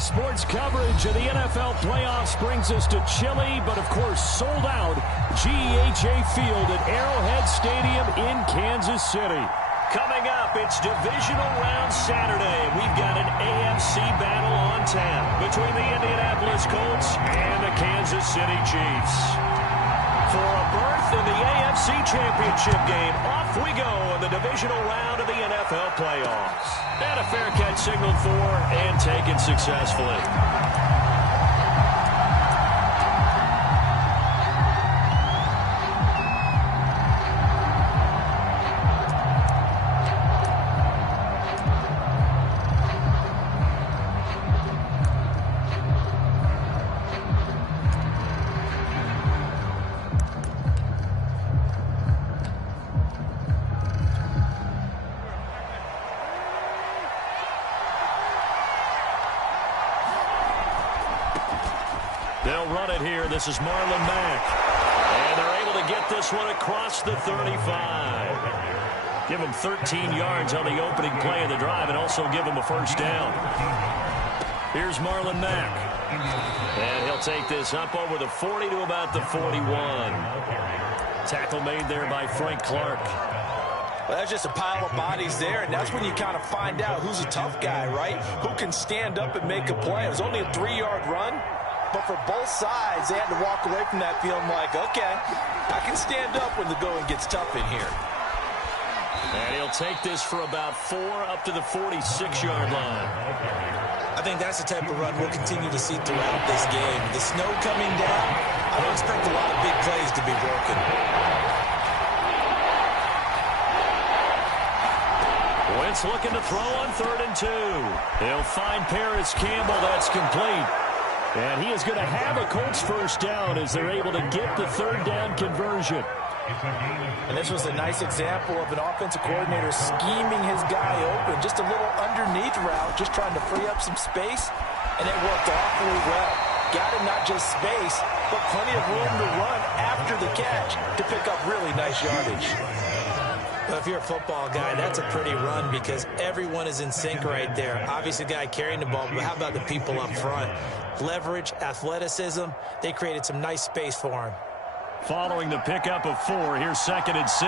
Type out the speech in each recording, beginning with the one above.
Sports coverage of the NFL playoffs brings us to chilly, but of course sold out GEHA Field at Arrowhead Stadium in Kansas City. Coming up, it's divisional round Saturday. We've got an AFC battle on tap between the Indianapolis Colts and the Kansas City Chiefs. For a berth in the AFC Championship game, off we go in the divisional round of the NFL playoffs. And a fair catch signaled for and taken successfully. They'll run it here. This is Marlon Mack. And they're able to get this one across the 35. Give him 13 yards on the opening play of the drive and also give him a first down. Here's Marlon Mack. And he'll take this up over the 40 to about the 41. Tackle made there by Frank Clark. Well, that's just a pile of bodies there, and that's when you kind of find out who's a tough guy, right? Who can stand up and make a play. It was only a 3-yard run. But for both sides, they had to walk away from that feeling like, okay, I can stand up when the going gets tough in here. And he'll take this for about 4 up to the 46-yard line. I think that's the type of run we'll continue to see throughout this game. The snow coming down, I don't expect a lot of big plays to be broken. Wentz looking to throw on 3rd and 2. He'll find Paris Campbell. That's complete. And he is going to have a Colts first down as they're able to get the 3rd down conversion. And this was a nice example of an offensive coordinator scheming his guy open. Just a little underneath route, just trying to free up some space, and it worked awfully well. Got him not just space, but plenty of room to run after the catch to pick up really nice yardage. Well, if you're a football guy, that's a pretty run because everyone is in sync right there. Obviously, the guy carrying the ball, but how about the people up front? Leverage, athleticism, they created some nice space for him. Following the pickup of 4, here's 2nd and 6.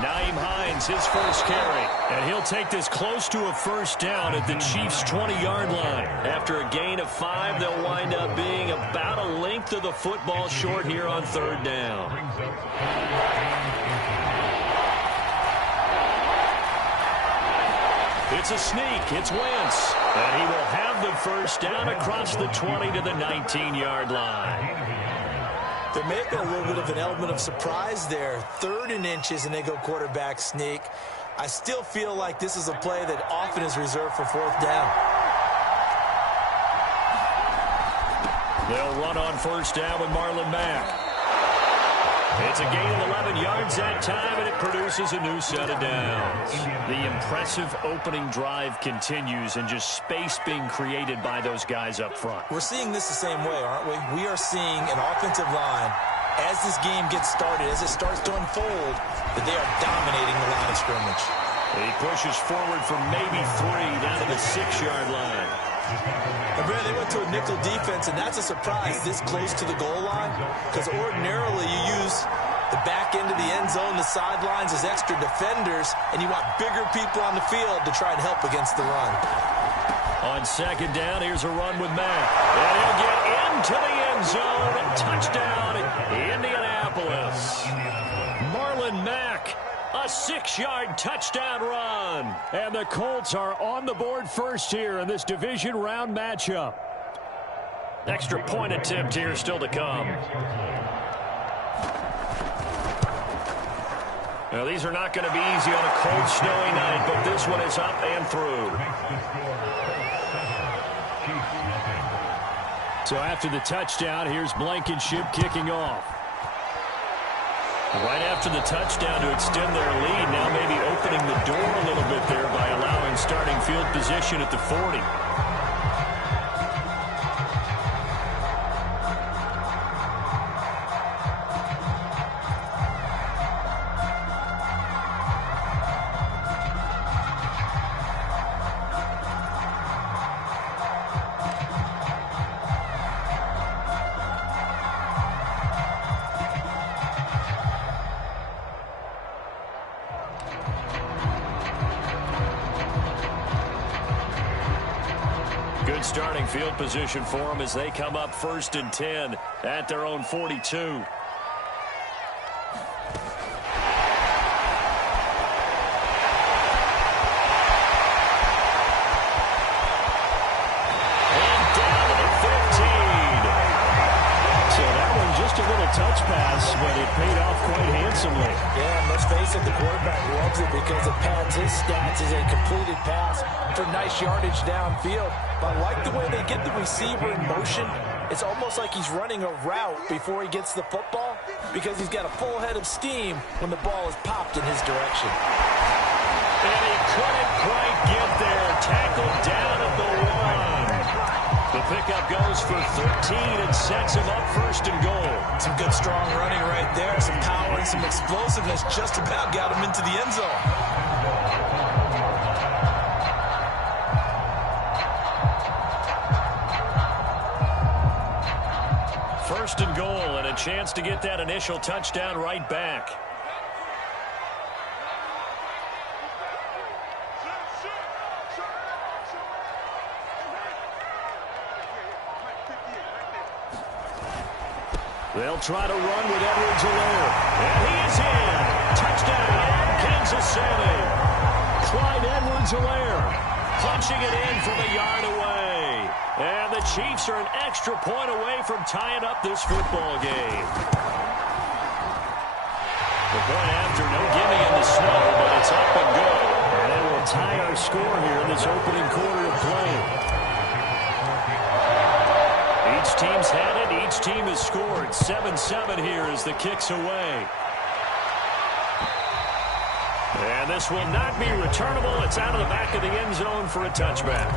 Nyheim Hines, his first carry. And he'll take this close to a first down at the Chiefs' 20-yard line. After a gain of 5, they'll wind up being about a length of the football short here on 3rd down. It's a sneak. It's Wentz. And he will have the first down across the 20 to the 19-yard line. There may have been a little bit of an element of surprise there. 3rd and inches, and they go quarterback sneak. I still feel like this is a play that often is reserved for 4th down. They'll run on first down with Marlon Mack. It's a gain of 11 yards that time, and it produces a new set of downs. The impressive opening drive continues, and just space being created by those guys up front. We're seeing this the same way, aren't we? We are seeing an offensive line, as this game gets started, as it starts to unfold, that they are dominating the line of scrimmage. He pushes forward for maybe 3 down to the 6-yard line. And Brad, they went to a nickel defense, and that's a surprise this close to the goal line, because ordinarily you use the back end of the end zone, the sidelines as extra defenders, and you want bigger people on the field to try and help against the run. On 2nd down, here's a run with Mack. And he'll get into the end zone. Touchdown, Indianapolis. Marlon Mack. A 6-yard touchdown run. And the Colts are on the board first here in this division round matchup. Extra point attempt here still to come. Now, these are not going to be easy on a cold, snowy night, but this one is up and through. So after the touchdown, here's Blankenship kicking off. Right after the touchdown to extend their lead, now maybe opening the door a little bit there by allowing starting field position at the 40. starting field position for them as they come up 1st and 10 at their own 42. Touch pass, but it paid off quite handsomely. Yeah, let's face it, the quarterback loves it because it pads his stats as a completed pass for nice yardage downfield. But I like the way they get the receiver in motion. It's almost like he's running a route before he gets the football because he's got a full head of steam when the ball is popped in his direction. And he couldn't quite get there. Tackled down at the 1. The pickup goes for 13 and sets him up 1st and goal. Some good strong running right there. Some power and some explosiveness just about got him into the end zone. First and goal and a chance to get that initial touchdown right back. They'll try to run with Edwards-Helaire. And he is in. Touchdown, Kansas City. Clyde Edwards-Helaire punching it in from a yard away. And the Chiefs are an extra point away from tying up this football game. The point after, no gimme in the snow, but it's up and good. And it will tie our score here in this opening quarter of play. Each team's had it. Each team has scored. 7-7 here as the kick's away. And this will not be returnable. It's out of the back of the end zone for a touchback.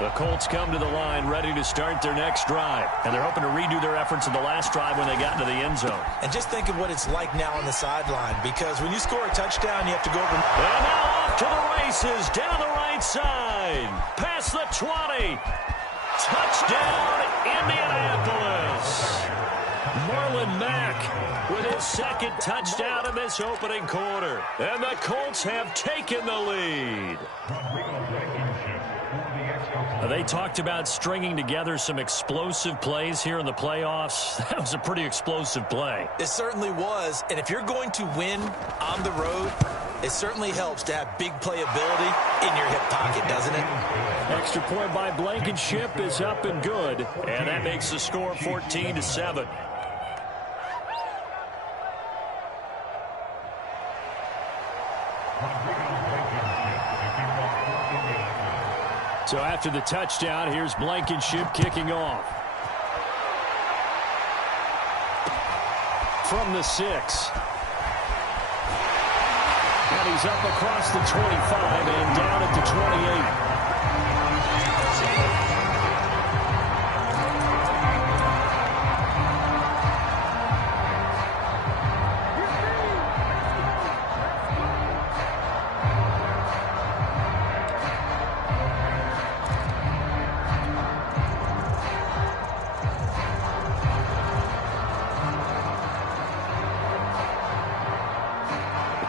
The Colts come to the line ready to start their next drive. And they're hoping to redo their efforts in the last drive when they got into the end zone. And just think of what it's like now on the sideline, because when you score a touchdown, you have to go over. And now off to the races down the right side. Past the 20. Touchdown, Indianapolis. Marlon Mack with his second touchdown in this opening quarter. And the Colts have taken the lead. They talked about stringing together some explosive plays here in the playoffs. That was a pretty explosive play. It certainly was. And if you're going to win on the road, it certainly helps to have big playability in your hip pocket, doesn't it? Extra point by Blankenship is up and good. And that makes the score 14-7. So after the touchdown, here's Blankenship kicking off. From the 6. And he's up across the 25 and down at the 28.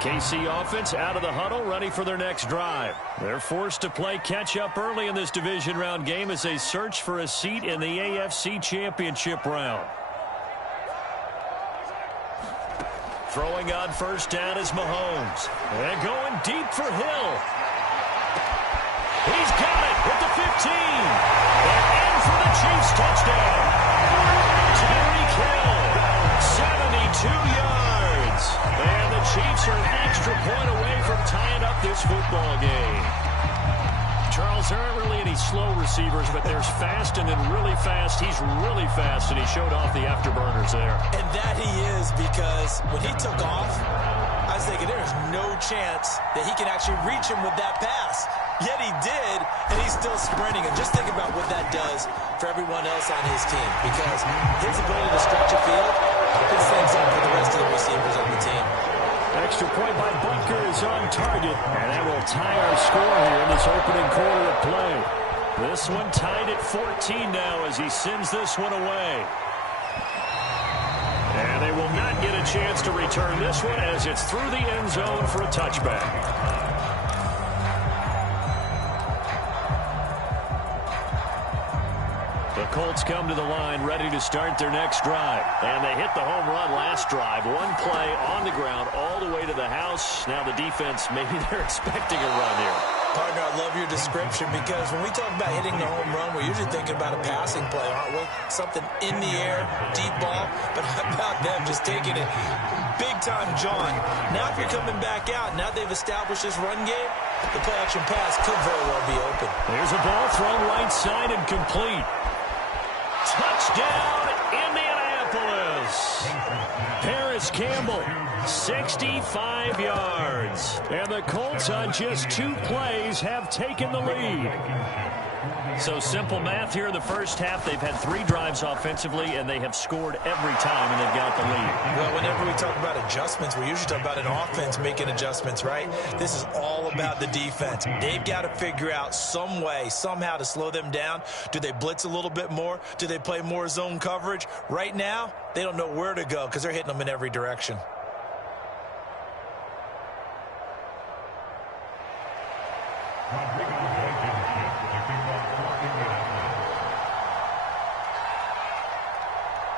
KC offense out of the huddle, ready for their next drive. They're forced to play catch-up early in this division round game as they search for a seat in the AFC Championship round. Throwing on first down is Mahomes. And going deep for Hill. He's got it at the 15. And in for the Chiefs touchdown. Tyreek Hill, 72 yards. And the Chiefs are an extra point away from tying up this football game. Charles, there aren't really any slow receivers, but there's fast and then really fast. He's really fast, and he showed off the afterburners there. And that he is, because when he took off, I was thinking there's no chance that he can actually reach him with that pass. Yet he did, and he's still sprinting. And just think about what that does for everyone else on his team, because his ability to stretch a field opens things up for the rest of the receivers on the team. Extra point by Bunker is on target, and that will tie our score here in this opening quarter of play. This one tied at 14 now as he sends this one away. And they will not get a chance to return this one as it's through the end zone for a touchback. The Colts come to the line ready to start their next drive. And they hit the home run last drive. One play on the ground all the way to the house. Now the defense, maybe they're expecting a run here. Partner, I love your description because when we talk about hitting the home run, we're usually thinking about a passing play, aren't we? Something in the air, deep ball. But how about them just taking it big time, John? Now if you're coming back out, now they've established this run game, the play-action pass could very well be open. There's a ball thrown right side and complete. Touchdown, Indianapolis. Paris Campbell, 65 yards. And the Colts on just 2 plays have taken the lead. So simple math here in the first half. They've had 3 drives offensively, and they have scored every time, and they've got the lead. Well, whenever we talk about adjustments, we usually talk about an offense making adjustments, right? This is all about the defense. They've got to figure out some way, somehow to slow them down. Do they blitz a little bit more? Do they play more zone coverage? Right now, they don't know where to go because they're hitting them in every direction.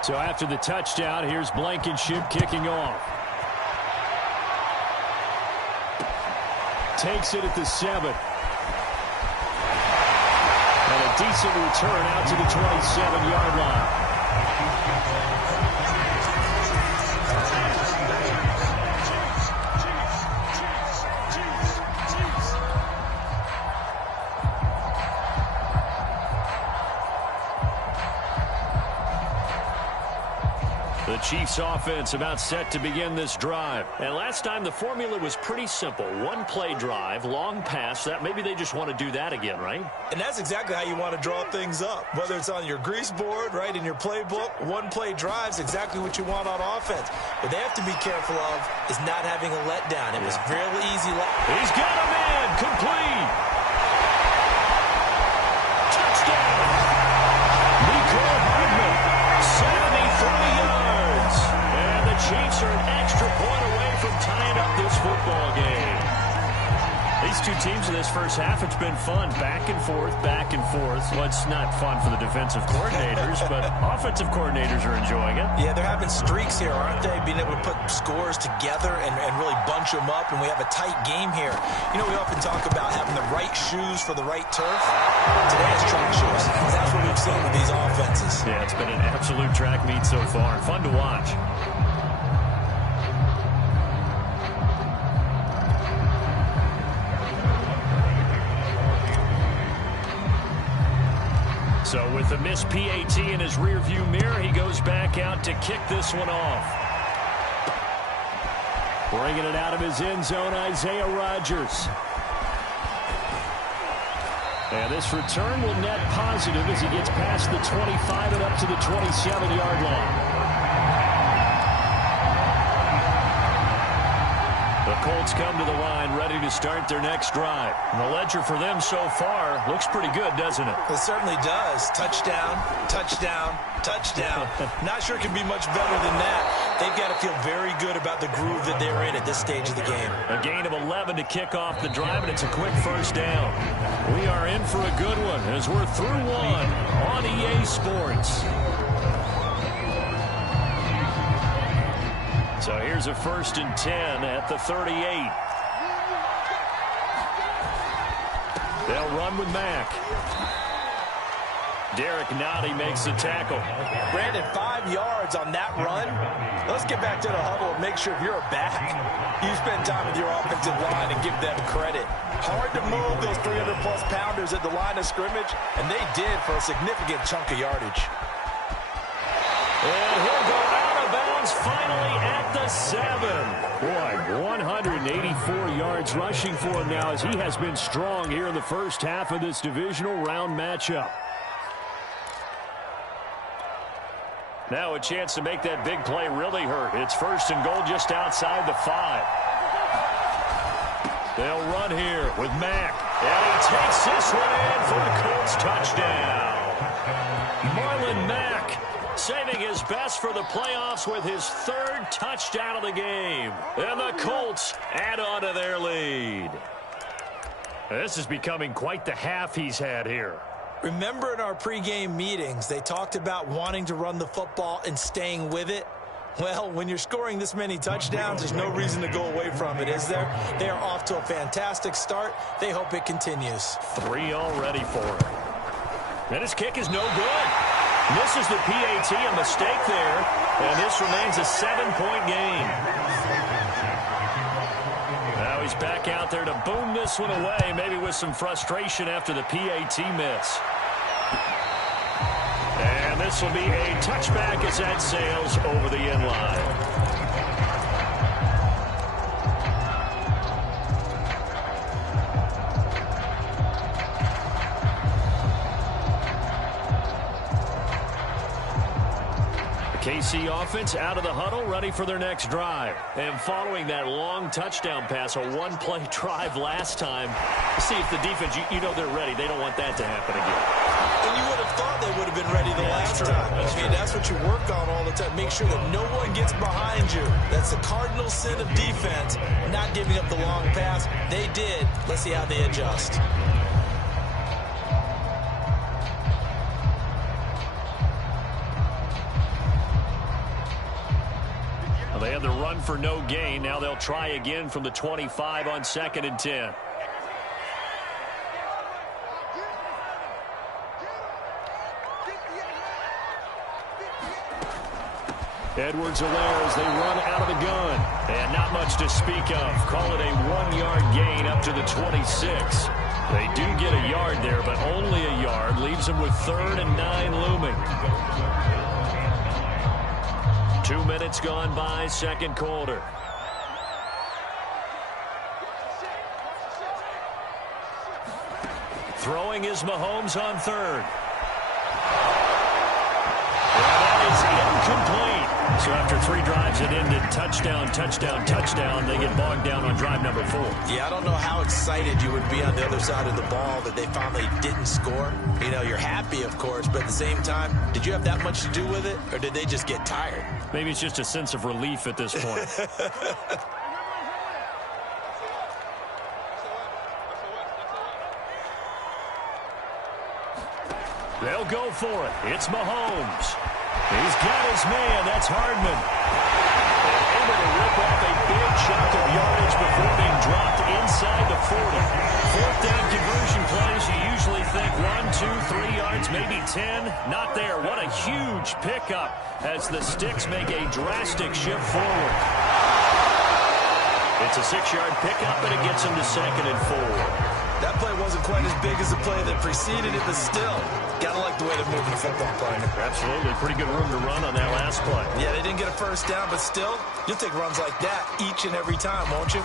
So after the touchdown, here's Blankenship kicking off. Takes it at the 7. And a decent return out to the 27-yard line. The Chiefs offense about set to begin this drive. And last time the formula was pretty simple. 1 play drive, long pass. That maybe they just want to do that again, right? And that's exactly how you want to draw things up. Whether it's on your grease board, right, in your playbook, 1 play drive is exactly what you want on offense. What they have to be careful of is not having a letdown. It was real easy. He's got him in. Complete. Touchdown. Nico Hardman, 73 yards. And the Chiefs are an extra point away from tying up this football game. These 2 teams in this first half, it's been fun. Back and forth, back and forth. Well, it's not fun for the defensive coordinators, but offensive coordinators are enjoying it. Yeah, they're having streaks here, aren't they? Being able to put scores together and really bunch them up, and we have a tight game here. You know, we often talk about having the right shoes for the right turf. Today it's track shoes. That's what we've seen with these offenses. Yeah, it's been an absolute track meet so far. Fun to watch. So with the missed PAT in his rearview mirror, he goes back out to kick this one off. Bringing it out of his end zone, Isaiah Rodgers. And this return will net positive as he gets past the 25 and up to the 27-yard line. The Colts come to the line ready to start their next drive. And the ledger for them so far looks pretty good, doesn't it? It certainly does. Touchdown, touchdown, touchdown. Not sure it can be much better than that. They've got to feel very good about the groove that they're in at this stage of the game. A gain of 11 to kick off the drive, and it's a quick first down. We are in for a good one as we're through one on EA Sports. So here's a 1st and 10 at the 38. They'll run with Mack. Derek Nottie makes the tackle. Brandon, 5 yards on that run. Let's get back to the huddle and make sure if you're a back, you spend time with your offensive line and give them credit. Hard to move those 300-plus pounders at the line of scrimmage, and they did for a significant chunk of yardage. And he'll go out of bounds finally at the 7. Boy, 184 yards rushing for him now as he has been strong here in the first half of this divisional round matchup. Now a chance to make that big play really hurt. It's 1st and goal just outside the 5. They'll run here with Mack. And he takes this one in for the Colts touchdown. Marlon Mack saving his best for the playoffs with his 3rd touchdown of the game. And the Colts add on to their lead. This is becoming quite the half he's had here. Remember in our pregame meetings, they talked about wanting to run the football and staying with it? Well, when you're scoring this many touchdowns, there's no reason to go away from it, is there? They are off to a fantastic start. They hope it continues. 3 already for him. And his kick is no good. Misses the PAT, a mistake there. And this remains a 7-point game. Now he's back out there to boom this one away, maybe with some frustration after the PAT miss. And this will be a touchback as that sails over the end line. KC offense out of the huddle, ready for their next drive. And following that long touchdown pass, a one-play drive last time, see if the defense, you know they're ready. They don't want that to happen again. And you would have thought they would have been ready the last time. That's what you work on all the time. Make sure that no one gets behind you. That's the cardinal sin of defense, not giving up the long pass. They did. Let's see how they adjust. They had the run for no gain. Now they'll try again from the 25 on 2nd and 10. Edwards-Helaire as they run out of the gun. And not much to speak of. Call it a 1-yard gain up to the 26. They do get a yard there, but only a yard. Leaves them with 3rd and 9 looming. 2 minutes gone by, 2nd quarter. Throwing is Mahomes on 3rd. And that is incomplete. So after 3 drives that ended touchdown, touchdown, touchdown, they get bogged down on drive number 4. Yeah, I don't know how excited you would be on the other side of the ball that they finally didn't score. You know, you're happy, of course, but at the same time, did you have that much to do with it, or did they just get tired? Maybe it's just a sense of relief at this point. They'll go for it. It's Mahomes. He's got his man. That's Hardman. And able to rip off a big chunk of yardage before being dropped inside the 40. 4th down conversion plays, you usually think 1, 2, 3 yards, maybe 10. Not there. What a huge pickup as the Sticks make a drastic shift forward. It's a 6-yard pickup, and it gets them to 2nd and 4. That play wasn't quite as big as the play that preceded it, but still, gotta like the way they're moving the football, partner. Absolutely. Pretty good room to run on that last play. Yeah, they didn't get a 1st down, but still, you'll take runs like that each and every time, won't you?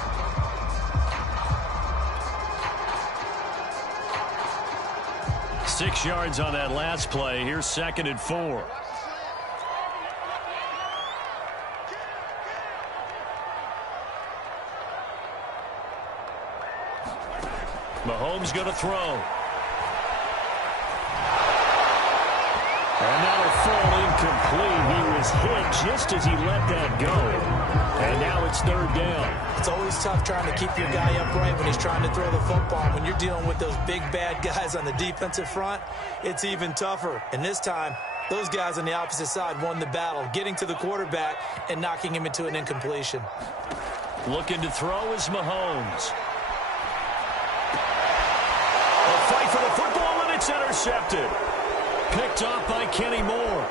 Six yards on that last play. Here's 2nd and 4. Mahomes going to throw. And that'll fall incomplete. He was hit just as he let that go. And now it's 3rd down. It's always tough trying to keep your guy upright when he's trying to throw the football. When you're dealing with those big, bad guys on the defensive front, it's even tougher. And this time, those guys on the opposite side won the battle, getting to the quarterback and knocking him into an incompletion. Looking to throw is Mahomes. A fight for the football, and it's intercepted. Picked off by Kenny Moore.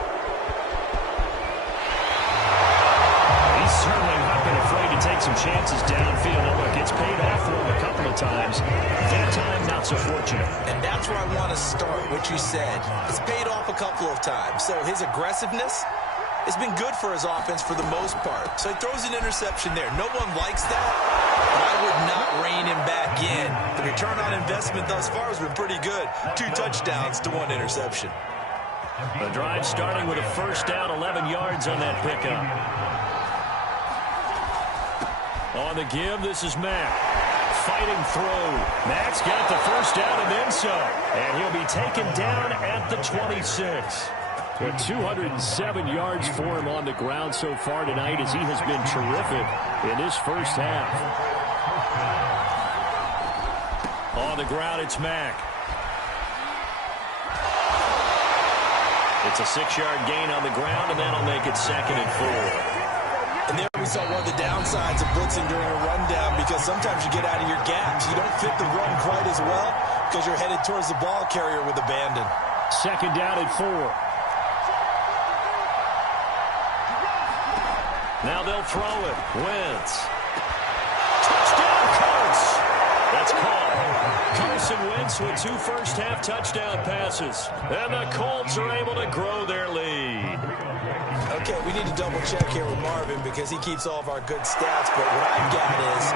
He's certainly not been afraid to take some chances downfield. And look, it's paid off for him a couple of times. That time, not so fortunate. And that's where I want to start, what you said. It's paid off a couple of times. So his aggressiveness has been good for his offense for the most part. So he throws an interception there. No one likes that, but I would not rein him back in. The return on investment thus far has been pretty good. 2 touchdowns to 1 interception. The drive starting with a 1st down, 11 yards on that pickup. On the give, this is Mack. Fighting through. Mack's got the 1st down and then some. And he'll be taken down at the 26. But 207 yards for him on the ground so far tonight as he has been terrific in this first half. On the ground, it's Mack. It's a 6-yard gain on the ground, and that'll make it 2nd and 4. And there we saw one of the downsides of blitzing during a rundown, because sometimes you get out of your gaps. You don't fit the run quite as well because you're headed towards the ball carrier with abandon. 2nd down and 4. Now they'll throw it. Wentz. Touchdown, Colts. That's caught. Carson Wentz with 2 first-half touchdown passes. And the Colts are able to grow their lead. Okay, we need to double-check here with Marvin because he keeps all of our good stats. But what I've got is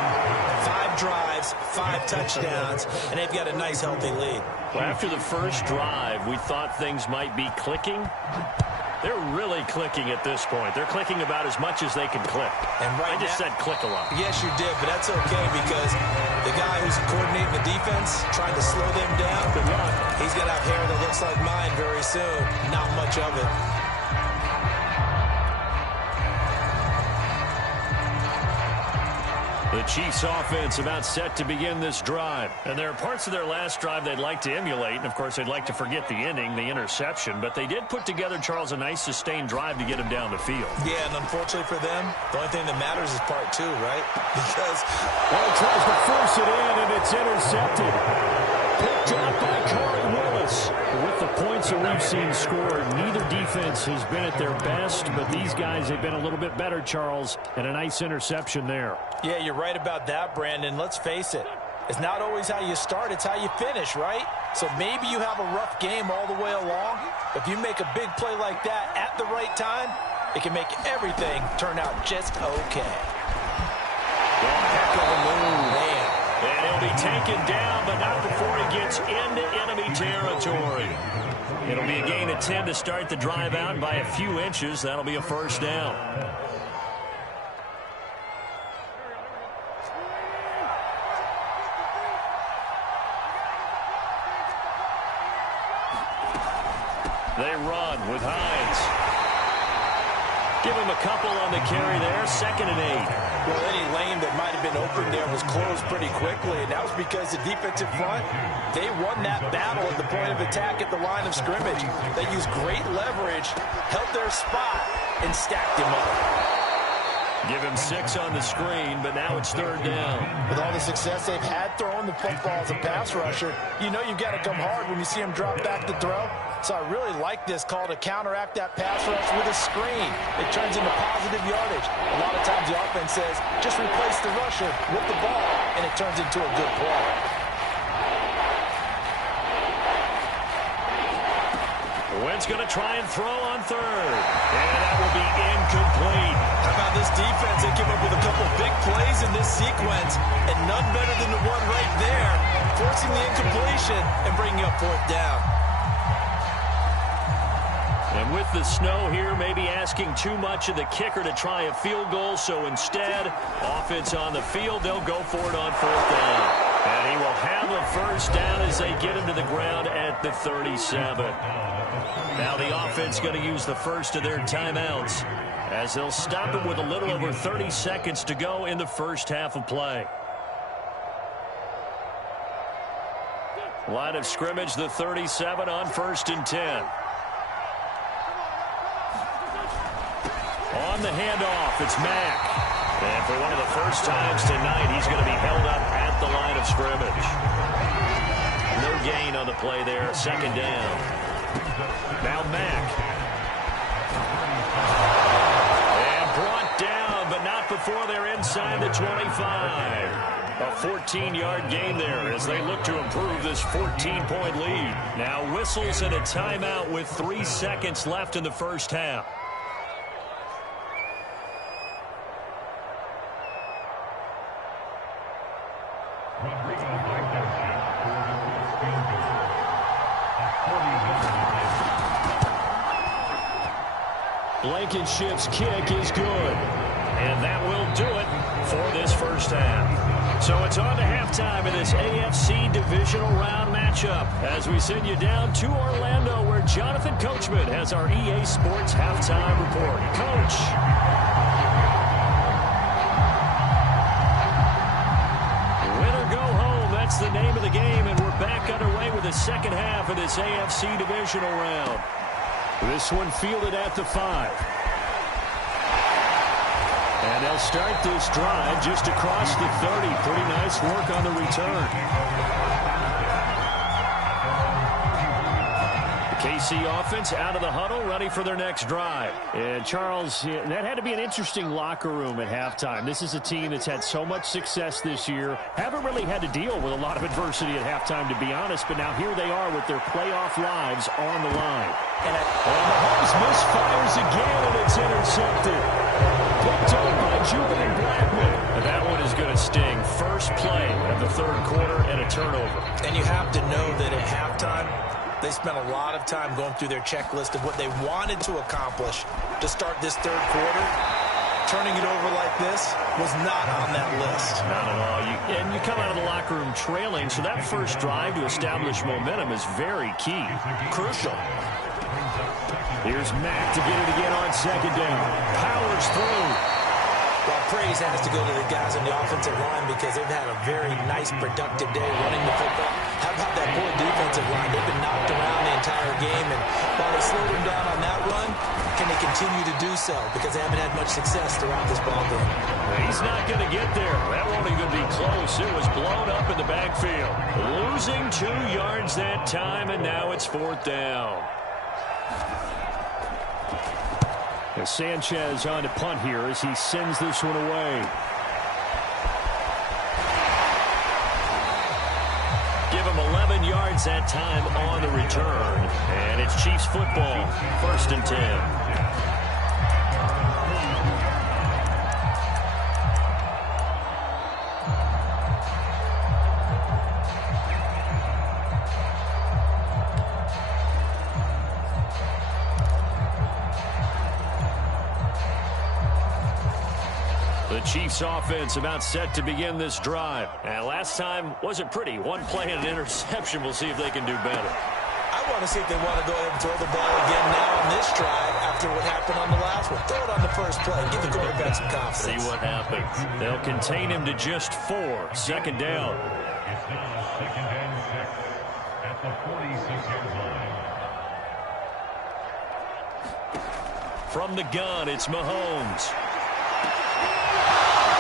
5 drives, 5 touchdowns, and they've got a nice, healthy lead. Well, after the first drive, we thought things might be clicking. They're really clicking at this point. They're clicking about as much as they can click. And right I just said click a lot. Yes, you did, but that's okay because the guy who's coordinating the defense, trying to slow them down, good luck. He's going to have hair that looks like mine very soon. Not much of it. The Chiefs offense about set to begin this drive. And there are parts of their last drive they'd like to emulate. And, of course, they'd like to forget the ending, the interception. But they did put together, Charles, a nice sustained drive to get him down the field. Yeah, and unfortunately for them, the only thing that matters is part 2, right? Because... well, he tries to force it in, and it's intercepted. Picked up by Corey Willis. With the points that we've seen scored, neither defense has been at their best, but these guys have been a little bit better, Charles, and a nice interception there. Yeah, you're right about that, Brandon. Let's face it. It's not always how you start, it's how you finish, right? So maybe you have a rough game all the way along, but if you make a big play like that at the right time, it can make everything turn out just okay. Well, heck of a move. Man. And he'll be taken down, but not before he gets into enemy territory. It'll be a gain of 10 to start the drive out by a few inches. That'll be a first down. They run with Hines. Give him a couple on the carry there. 2nd and 8. Well, any lane that might have been open there was closed pretty quickly, and that was because the defensive front, they won that battle at the point of attack at the line of scrimmage. They used great leverage, held their spot, and stacked him up. Give him 6 on the screen, but now it's 3rd down. With all the success they've had throwing the football as a pass rusher, you know you've got to come hard when you see him drop back to throw. So I really like this call to counteract that pass rush with a screen. It turns into positive yardage. A lot of times the offense says, just replace the rusher with the ball, and it turns into a good play. Wentz going to try and throw on 3rd. And that will be incomplete. How about this defense? They came up with a couple big plays in this sequence, and none better than the one right there, forcing the incompletion and bringing up 4th down. And with the snow here, maybe asking too much of the kicker to try a field goal. So instead, offense on the field, they'll go for it on 4th down. And he will have a first down as they get him to the ground at the 37. Now the offense going to use the first of their timeouts as they'll stop him with a little over 30 seconds to go in the first half of play. Line of scrimmage, the 37 on 1st and 10. On the handoff, it's Mack. And for one of the first times tonight, he's going to be held up at the line of scrimmage. No gain on the play there, 2nd down. Now Mack. And brought down, but not before they're inside the 25. A 14-yard gain there as they look to improve this 14-point lead. Now whistles and a timeout with 3 seconds left in the first half. Blankenship's kick is good. And that will do it for this first half. So it's on to halftime in this AFC divisional round matchup as we send you down to Orlando where Jonathan Coachman has our EA Sports halftime report. Coach. Win or go home, that's the name of the game, and we're back underway with the second half of this AFC divisional round. This one fielded at the 5. And they'll start this drive just across the 30. Pretty nice work on the return. The KC offense out of the huddle, ready for their next drive. And Charles, that had to be an interesting locker room at halftime. This is a team that's had so much success this year. Haven't really had to deal with a lot of adversity at halftime, to be honest. But now here they are with their playoff lives on the line. And Mahomes misfires again, and it's intercepted. Picked up by Julian Blackman. And that one is going to sting. First play of the third quarter and a turnover. And you have to know that at halftime, they spent a lot of time going through their checklist of what they wanted to accomplish to start this third quarter. Turning it over like this was not on that list. Not at all. And you come out of the locker room trailing, so that first drive to establish momentum is very key. Crucial. Here's Mack to get it again on second down. Powers through. Well, praise has to go to the guys on the offensive line because they've had a very nice, productive day running the football. How about that poor defensive line? They've been knocked around the entire game, and while they slowed them down on that run, can they continue to do so? Because they haven't had much success throughout this ball game. He's not going to get there. That won't even be close. It was blown up in the backfield. Losing 2 yards that time, and now it's 4th down. Sanchez on to punt here as he sends this one away. Give him 11 yards that time on the return. And it's Chiefs football. 1st and 10. The Chiefs offense about set to begin this drive. And last time wasn't pretty. One play and an interception. We'll see if they can do better. I want to see if they want to go ahead and throw the ball again now on this drive after what happened on the last one. Throw it on the first play. Give the quarterback some confidence. See what happens. They'll contain him to just 4. 2nd down. At the 46-yard line. From the gun, it's Mahomes.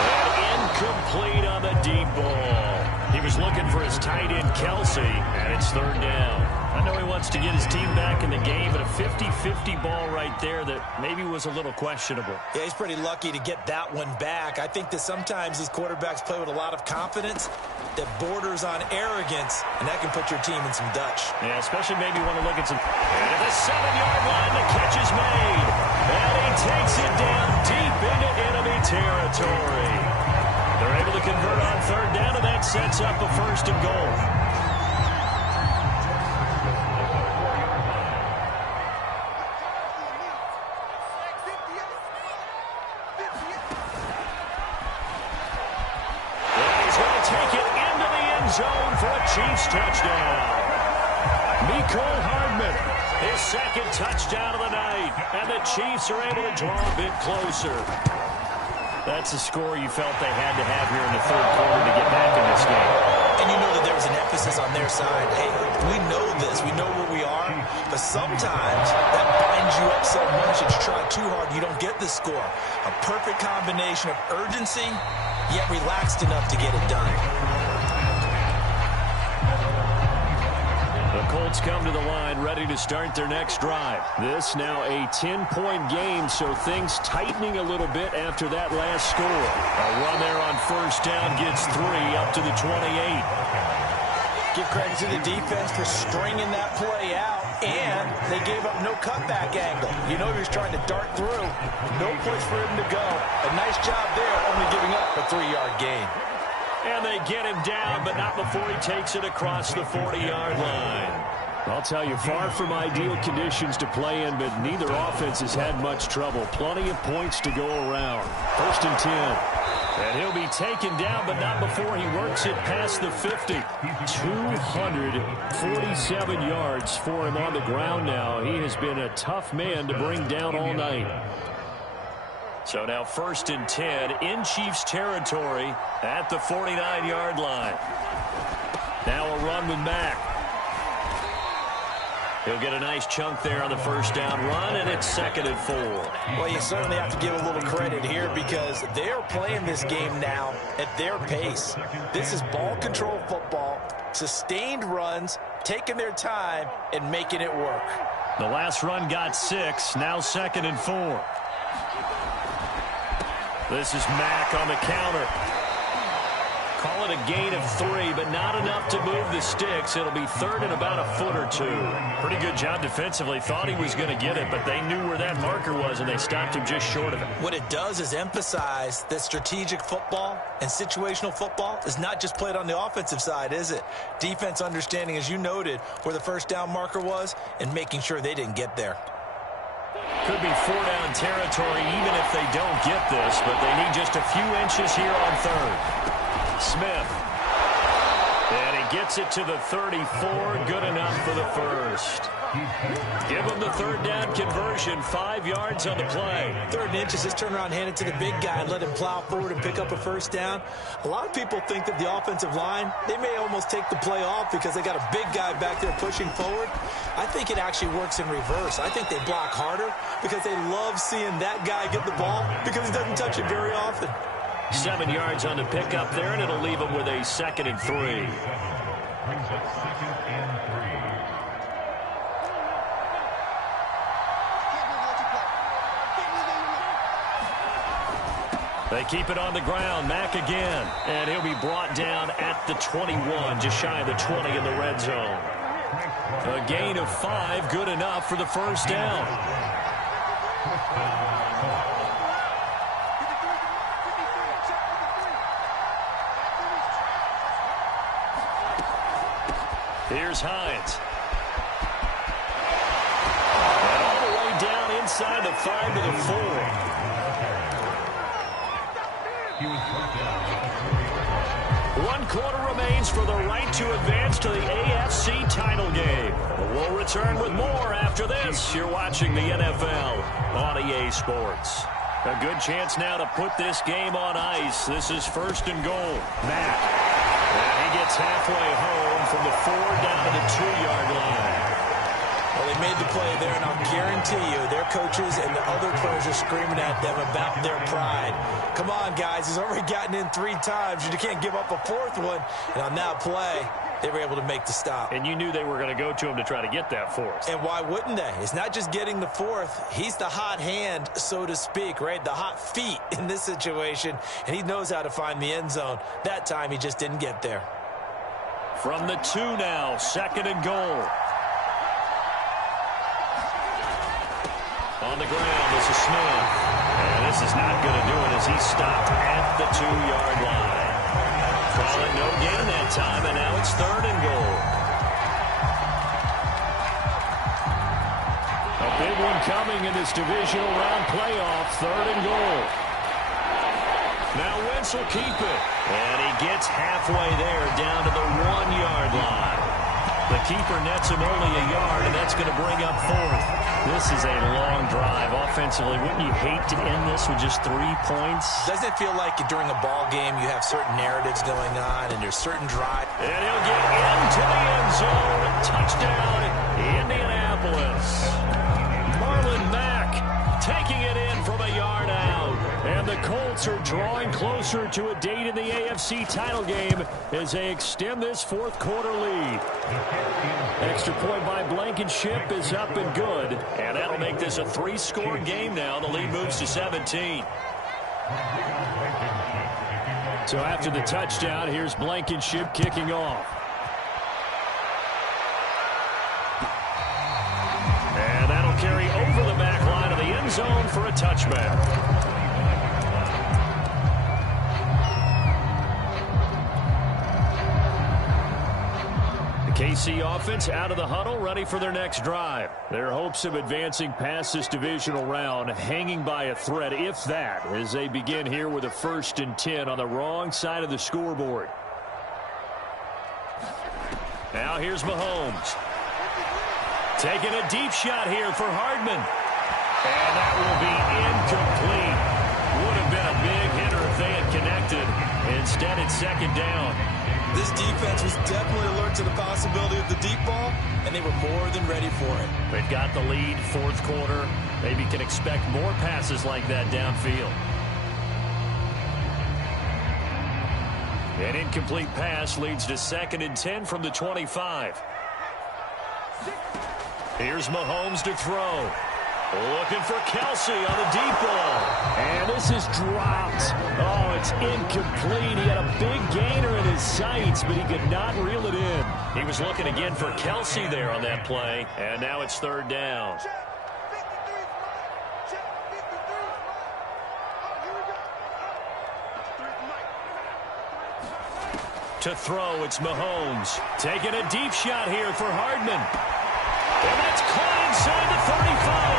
And incomplete on the deep ball. He was looking for his tight end, Kelsey, and it's 3rd down. I know he wants to get his team back in the game, but a 50-50 ball right there that maybe was a little questionable. Yeah, he's pretty lucky to get that one back. I think that sometimes these quarterbacks play with a lot of confidence that borders on arrogance, and that can put your team in some Dutch. Yeah, especially maybe want to look at some... And at the 7-yard line, the catch is made. And he takes it down deep into enemy territory. They're able to convert on 3rd down, and that sets up a 1st and goal. Zone for a Chiefs touchdown. Mecole Hardman, his 2nd touchdown of the night, and the Chiefs are able to draw a bit closer. That's a score you felt they had to have here in the 3rd quarter to get back in this game. And you know that there was an emphasis on their side. Hey, we know this. We know where we are. But sometimes that binds you up so much that you try too hard, you don't get the score. A perfect combination of urgency, yet relaxed enough to get it done. The Colts come to the line ready to start their next drive. This now a 10-point game, so things tightening a little bit after that last score. A run there on 1st down gets 3 up to the 28. Give credit to the defense for stringing that play out, and they gave up no cutback angle. You know he was trying to dart through. No place for him to go. A nice job there, only giving up a 3-yard gain. And they get him down, but not before he takes it across the 40-yard line. I'll tell you, far from ideal conditions to play in, but neither offense has had much trouble. Plenty of points to go around. 1st and 10. And he'll be taken down, but not before he works it past the 50. 247 yards for him on the ground now. He has been a tough man to bring down all night. So now 1st and 10 in Chiefs territory at the 49-yard line. Now a run with Mack. He'll get a nice chunk there on the 1st down run, and it's 2nd and 4. Well, you certainly have to give a little credit here because they're playing this game now at their pace. This is ball control football, sustained runs, taking their time, and making it work. The last run got 6, now 2nd and 4. This is Mack on the counter. Call it a gain of 3, but not enough to move the sticks. It'll be 3rd and about a foot or 2. Pretty good job defensively. Thought he was going to get it, but they knew where that marker was, and they stopped him just short of it. What it does is emphasize that strategic football and situational football is not just played on the offensive side, is it? Defense understanding, as you noted, where the 1st down marker was and making sure they didn't get there. Could be 4-down territory even if they don't get this, but they need just a few inches here on 3rd. Smith. And he gets it to the 34. Good enough for the 1st. Give him the 3rd down conversion. 5 yards on the play. 3rd and inches, just turn around, hand it to the big guy, and let him plow forward and pick up a 1st down. A lot of people think that the offensive line, they may almost take the play off because they got a big guy back there pushing forward. I think it actually works in reverse. I think they block harder because they love seeing that guy get the ball because he doesn't touch it very often. 7 yards on the pickup there, and it'll leave him with a 2nd and 3. They keep it on the ground. Mack again. And he'll be brought down at the 21, just shy of the 20 in the red zone. A gain of 5, good enough for the 1st down. Here's Hines. And all the way down inside the 5 to the 4. 1 quarter remains for the right to advance to the AFC title game. We'll return with more after this. You're watching the NFL on EA Sports. A good chance now to put this game on ice. This is 1st and goal. Mack. And he gets halfway home from the 4 down to the 2-yard line. Well, they made the play there, and I'll guarantee you their coaches and the other players are screaming at them about their pride. Come on, guys. He's already gotten in 3 times. You can't give up a 4th one. And on that play, they were able to make the stop. And you knew they were going to go to him to try to get that 4th. And why wouldn't they? It's not just getting the 4th. He's the hot hand, so to speak, right? The hot feet in this situation. And he knows how to find the end zone. That time, he just didn't get there. From the 2 now, 2nd and goal. On the ground, this is Smith. And this is not going to do it as he's stopped at the 2-yard line. Calling no gain that time, and now it's 3rd and goal. A big one coming in this divisional round playoff, 3rd and goal. Now Wentz will keep it. And he gets halfway there down to the 1-yard line. The keeper nets him only a yard, and that's going to bring up 4th. This is a long drive offensively. Wouldn't you hate to end this with just 3 points? Doesn't it feel like during a ball game you have certain narratives going on and there's certain drive? And he'll get into the end zone. Touchdown, Indianapolis. Marlon Mack taking it in from a yard out. And the Colts are drawing closer to a date in the AFC title game as they extend this 4th quarter lead. Extra point by Blankenship is up and good. And that'll make this a 3-score game now. The lead moves to 17. So after the touchdown, here's Blankenship kicking off. And that'll carry over the back line of the end zone for a touchback. KC offense out of the huddle, ready for their next drive. Their hopes of advancing past this divisional round hanging by a thread, if that, as they begin here with a 1st and 10 on the wrong side of the scoreboard. Now here's Mahomes. Taking a deep shot here for Hardman. And that will be incomplete. Would have been a big hitter if they had connected. Instead, it's 2nd down. This defense was definitely alert to the possibility of the deep ball, and they were more than ready for it. They've got the lead, 4th quarter. Maybe can expect more passes like that downfield. An incomplete pass leads to 2nd and 10 from the 25. Here's Mahomes to throw. Looking for Kelsey on the deep ball. And this is dropped. Oh, it's incomplete. He had a big gainer in his sights, but he could not reel it in. He was looking again for Kelsey there on that play. And now it's 3rd down. To throw, it's Mahomes. Taking a deep shot here for Hardman. And that's caught inside the 35.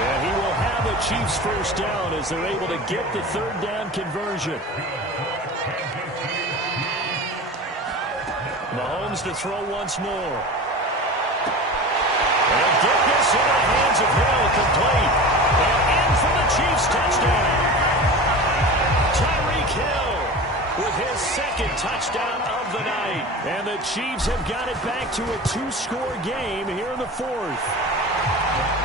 And he will have the Chiefs 1st down as they're able to get the 3rd down conversion. Mahomes to throw once more. And get this in the hands of Hill, complete. And in for the Chiefs touchdown. Tyreek Hill with his 2nd touchdown of the night. And the Chiefs have got it back to a 2-score game here in the 4th.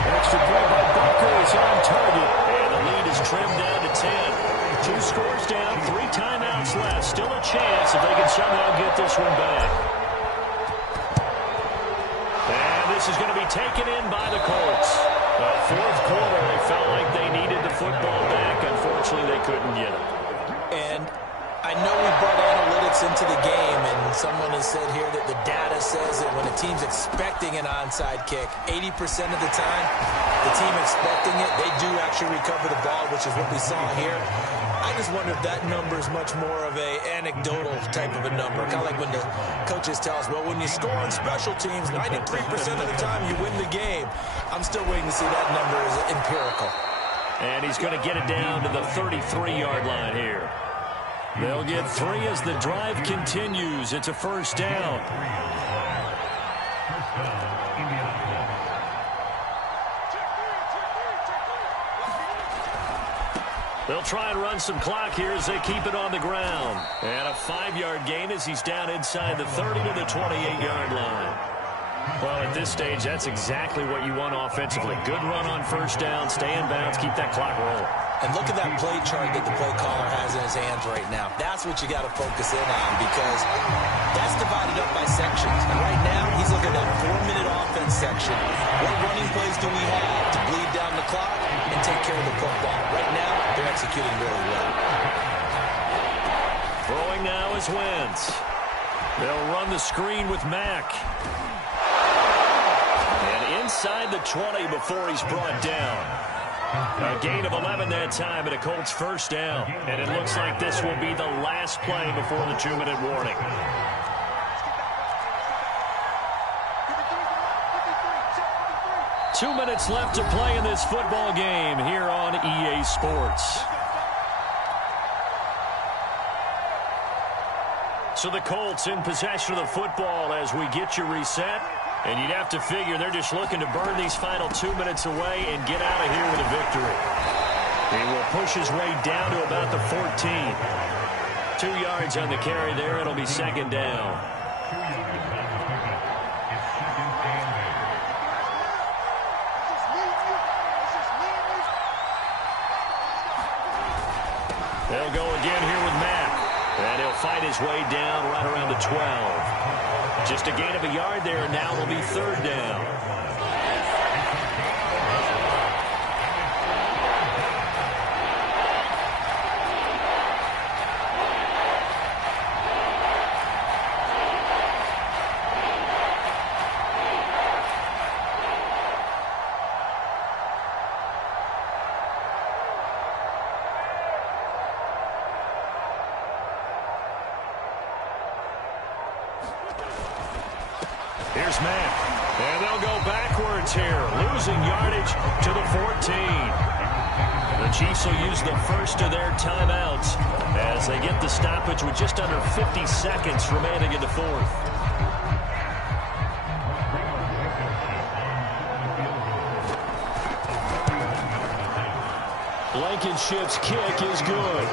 Extra point by Butker is on target. And the lead is trimmed down to 10. 2 scores down, 3 timeouts left. Still a chance if they can somehow get this one back. And this is going to be taken in by the Colts. The 4th quarter, they felt like they needed the football back. Unfortunately, they couldn't get it. And I know we brought analytics into the game, and someone has said here that the data says that when a team's expecting an onside kick, 80% of the time, the team expecting it, they do actually recover the ball, which is what we saw here. I just wonder if that number is much more of a anecdotal type of a number, kind of like when the coaches tell us, well, when you score on special teams, 93% of the time you win the game. I'm still waiting to see that number is empirical. And he's going to get it down to the 33-yard line here. They'll get 3 as the drive continues. It's a 1st down. They'll try and run some clock here as they keep it on the ground. And a 5-yard gain as he's down inside the 30 to the 28-yard line. Well, at this stage, that's exactly what you want offensively. Good run on 1st down, stay in bounds, keep that clock rolling. And look at that play chart that the play caller has in his hands right now. That's what you got to focus in on, because that's divided up by sections. And right now, he's looking at that 4-minute offense section. What running plays do we have to bleed down the clock and take care of the football? Right now, they're executing really well. Throwing now is Wentz. They'll run the screen with Mack. And inside the 20 before he's brought down. A gain of 11 that time, and a Colts 1st down. And it looks like this will be the last play before the 2-minute warning. Two minutes left to play in this football game here on EA Sports. So the Colts in possession of the football as we get you reset. And you'd have to figure they're just looking to burn these final 2 minutes away and get out of here with a victory. He will push his way down to about the 14. 2 yards on the carry there. It'll be 2nd down. They'll go again here with Mack. And he'll fight his way down right around the 12. Just a gain of a yard there, and now will be 3rd down. his man. And they'll go backwards here, losing yardage to the 14. The Chiefs will use the first of their timeouts as they get the stoppage with just under 50 seconds remaining in the fourth. Blankenship's kick is good.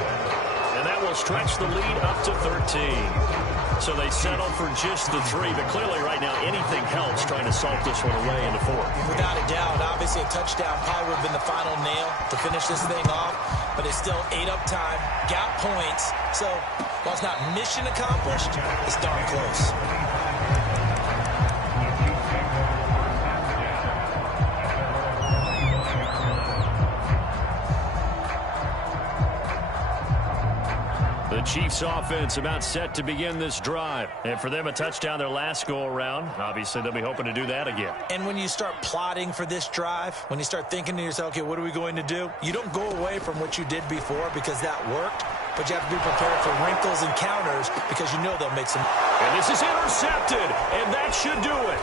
And that will stretch the lead up to 13. So they settle for just the 3. But clearly right now anything helps trying to salt this one away in the fourth. Without a doubt, obviously a touchdown probably would have been the final nail to finish this thing off. But it's still 8 up time, got points. So while it's not mission accomplished, it's darn close. The Chiefs offense about set to begin this drive. And for them, a touchdown their last go-around. Obviously, they'll be hoping to do that again. And when you start plotting for this drive, when you start thinking to yourself, okay, what are we going to do? You don't go away from what you did before because that worked. But you have to be prepared for wrinkles and counters because you know they'll make some. And this is intercepted, and that should do it.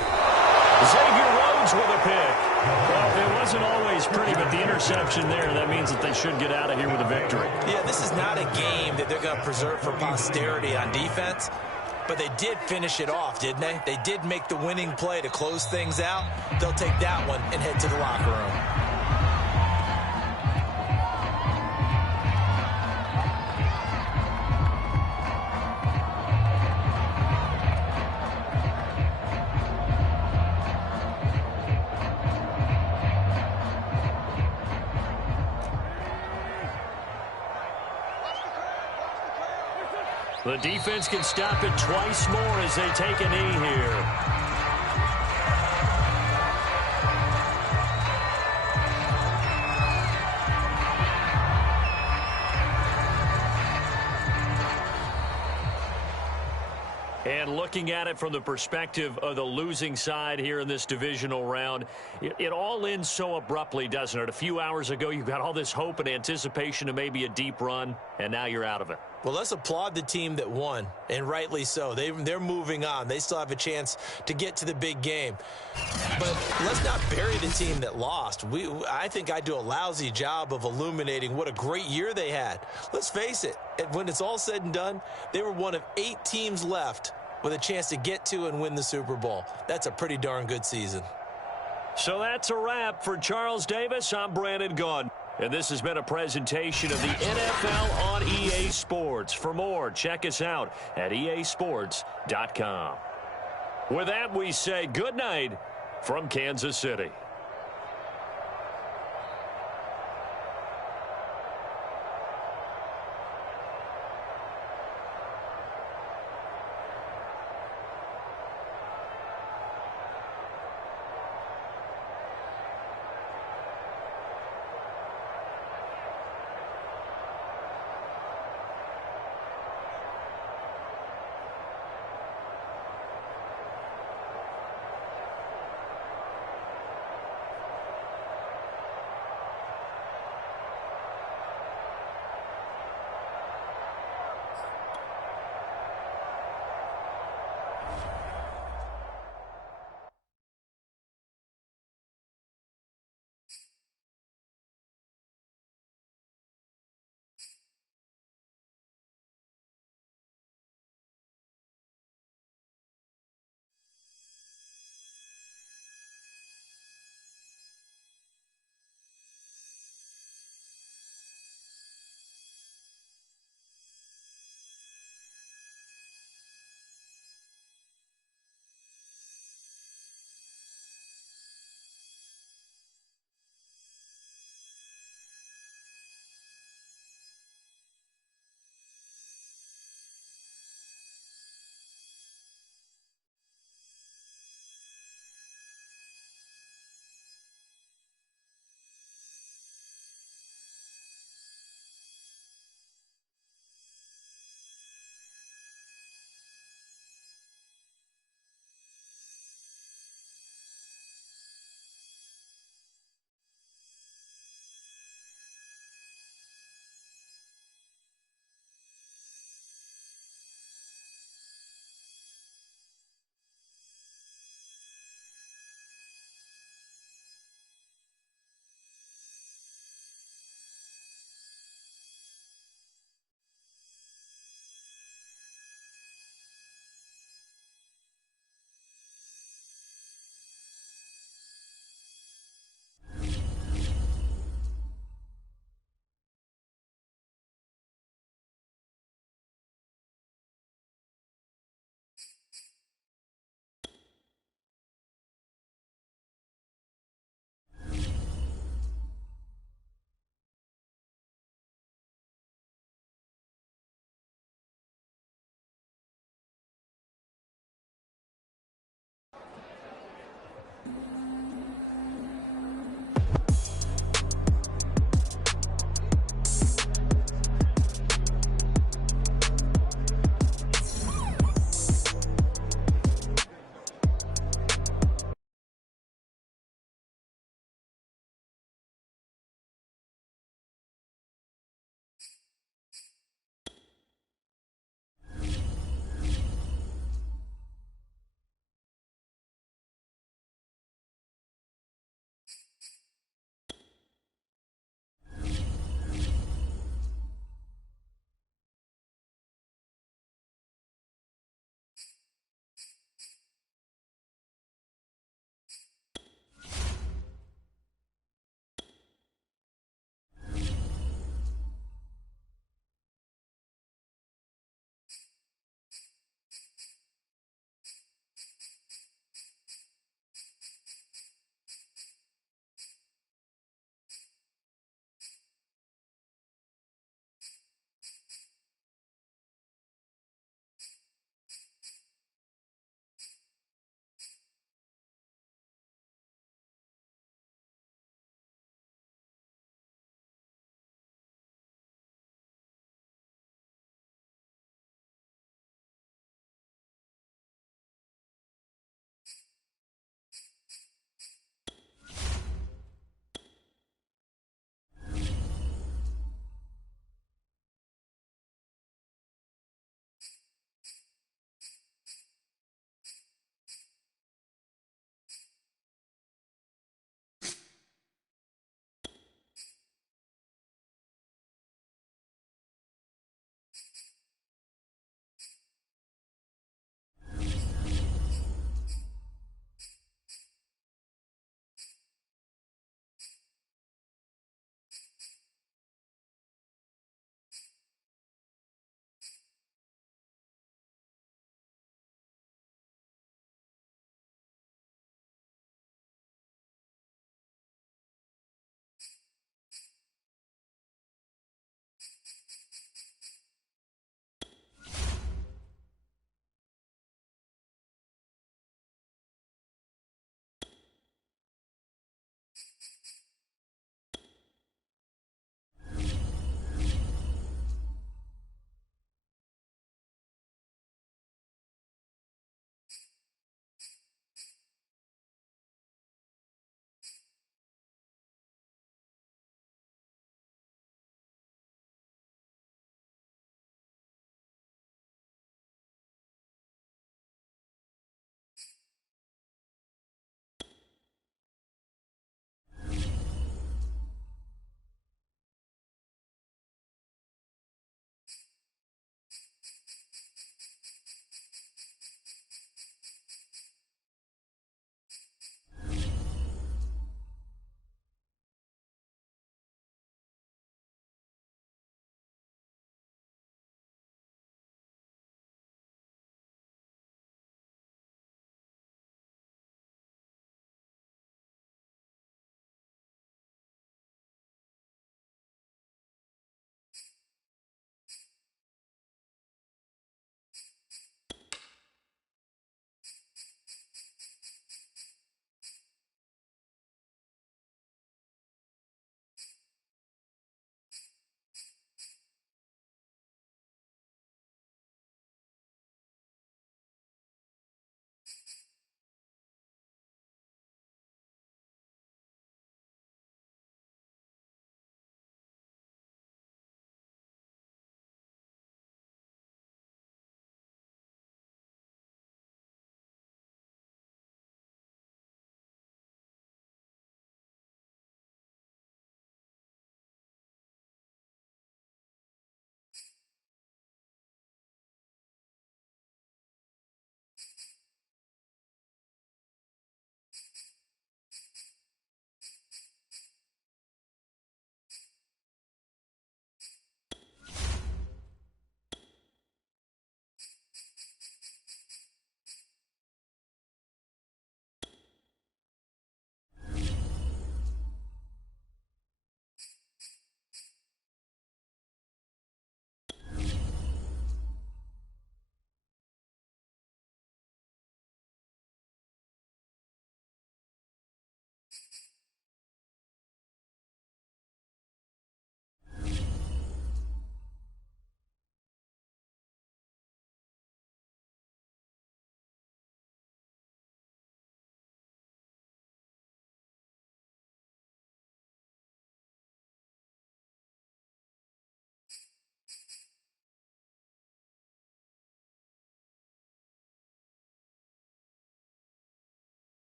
Xavier Rhodes with a pick. Well, it wasn't always pretty, but the interception there, that means that they should get out of here with a victory. Yeah, this is not a game that they're going to preserve for posterity on defense, but they did finish it off, didn't they? They did make the winning play to close things out. They'll take that one and head to the locker room. The defense can stop it twice more as they take a knee here. And looking at it from the perspective of the losing side here in this divisional round, it all ends so abruptly, doesn't it? A few hours ago, you got all this hope and anticipation of maybe a deep run, and now you're out of it. Well, let's applaud the team that won, and rightly so. They're moving on. They still have a chance to get to the big game. But let's not bury the team that lost. I think I do a lousy job of illuminating what a great year they had. Let's face it, when it's all said and done, they were one of 8 teams left with a chance to get to and win the Super Bowl. That's a pretty darn good season. So that's a wrap for Charles Davis. I'm Brandon Gaudin. And this has been a presentation of the NFL on EA Sports. For more, check us out at easports.com. With that, we say good night from Kansas City.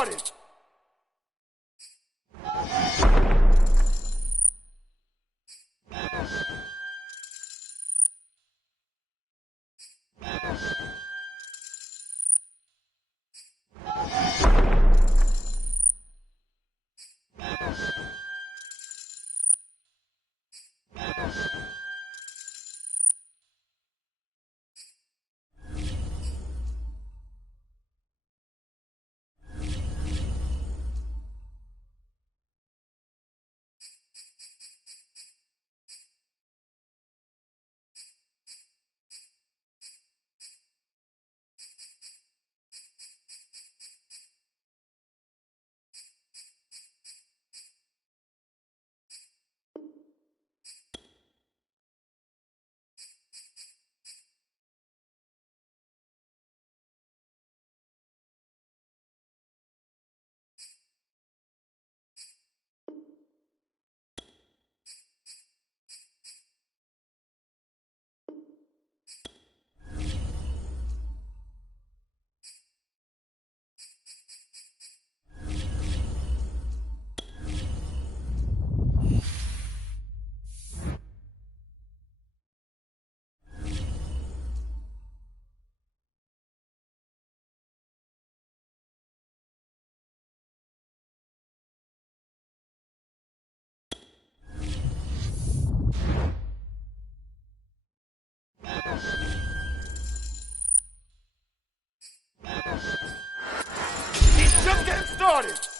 started. He's just getting started.